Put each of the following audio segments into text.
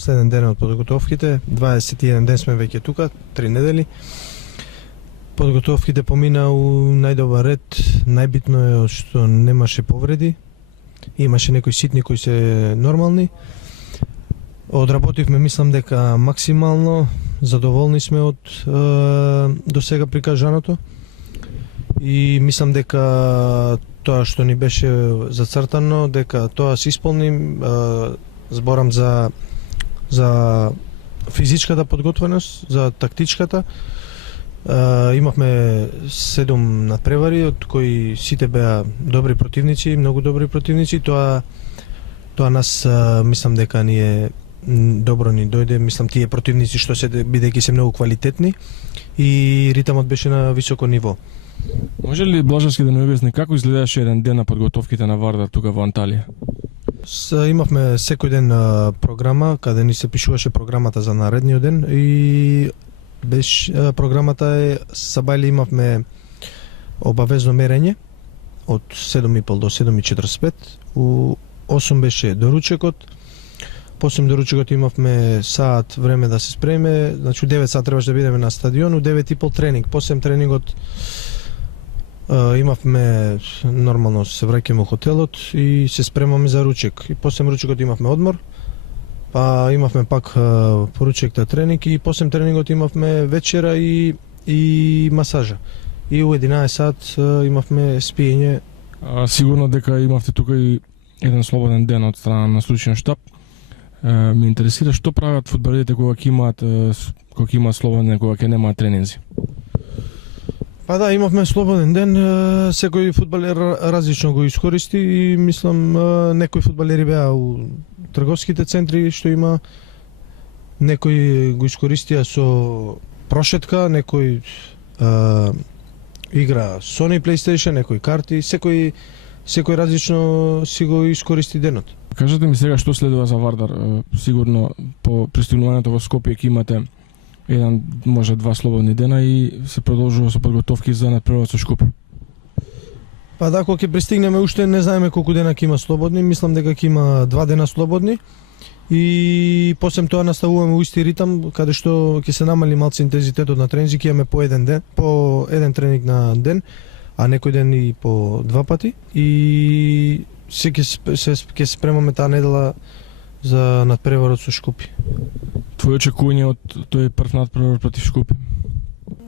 последен ден од подготовките. 21 ден сме веќе тука, 3 недели. Подготовките помина у најдобар ред. Најбитно е што немаше повреди. Имаше некои ситни кои се нормални. Одработивме, мислам дека максимално, задоволни сме од до сега прикажаното. И мислам дека тоа што ни беше зацртано, дека тоа се исполни. Зборам за физичката подготвеност, за тактичката. Имавме 7 надпревари, од кои сите беа добри противници, многу добри противници. Тоа нас мислам дека ни добро ни дојде. Мислам тие противници што се бидејќи се многу квалитетни и ритмот беше на високо ниво. Може ли Блажевски да ни објасни како изгледаше еден ден на подготовките на Вардар тука во Анталија? Имавме секој ден програма, каде ни се пишуваше програмата за наредниот ден и програмата сабајле имавме обавезно мерење од 7:30 до 7:45. У 8 беше доручекот. После доручекот имавме саат време да се спреме, значи 9 сат требаше да бидеме на стадион, у 9:30 тренинг. После тренингот имавме нормално се враќаме во хотелот и се спремаме за ручек. И после ручекот имавме одмор. Па имавме пак поручекта тренинг и после тренингот имавме вечера и масажа. И у 11 сат имавме спиење. Сигурно дека имавте тука и еден слободен ден од страна на случајен штаб. Ме интересира што прават фудбалерите кога ќе имаат слободен ден, кога ќе немаат тренинзи. Па да, имавме слободен ден, секој фудбалер различно го искористи и мислам некои фудбалери беа у трговските центри што има, некои го искористија со прошетка, некој игра Sony PlayStation, некои карти, секој различно си го искористи денот. Кажете ми сега што следува за Вардар. Сигурно по пристигнувањето во Скопје ќе имате еден, може 2 слободни дена и се продолжува со подготовки за надпреварот со Шкупи. Па да, кога ќе пристигнеме, уште не знаеме колку дена ќе има слободни, мислам дека ќе има 2 дена слободни и после тоа наставуваме у исти ритам, каде што ќе се намали малку интензитетот на тренинзи, ќе имаме по еден тренинг на ден, а некој ден и по 2 пати и ќе спремаме таа недела за надпреварот со Шкупи. Твој очекување од тој прв надпревар против Шкупи?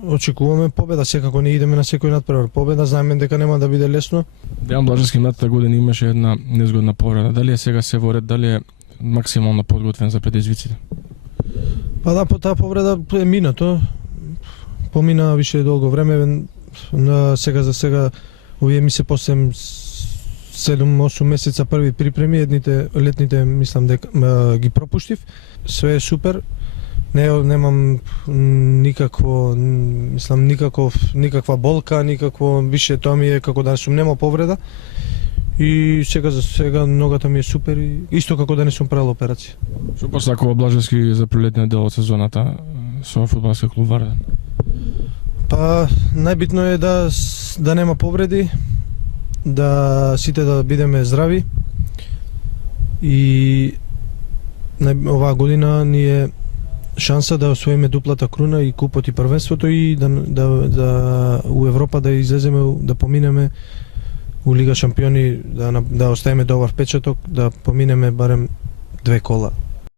Очекуваме победа, секако не идеме на секој надпревар победа, знаеме дека нема да биде лесно. Дејан Блажевски минатата година имаше една незгодна повреда. Дали е сега се во ред, дали е максимално подготвен за предизвиците? Па да, по таа повреда е минато. Помина више долго време, сега за сега овие ми се после 7-8 месеца први припреми, летните мислам дека ги пропуштив. Све е супер. Немам никаква болка, више тоа ми е како да сум немал повреда. И сега за сега ногата ми е супер и исто како да не сум правил операција. Што посакува Блажевски за пролетниот дел од сезоната со фудбалски клуб Вардар? Па најбитно е да нема повреди, да сите да бидеме здрави и оваа година ни е шанса да освоиме дуплата круна и купот и првенството и да у Европа да излеземе, да поминеме у Лига шампиони, да оставиме добар впечаток, да поминеме барем 2 кола.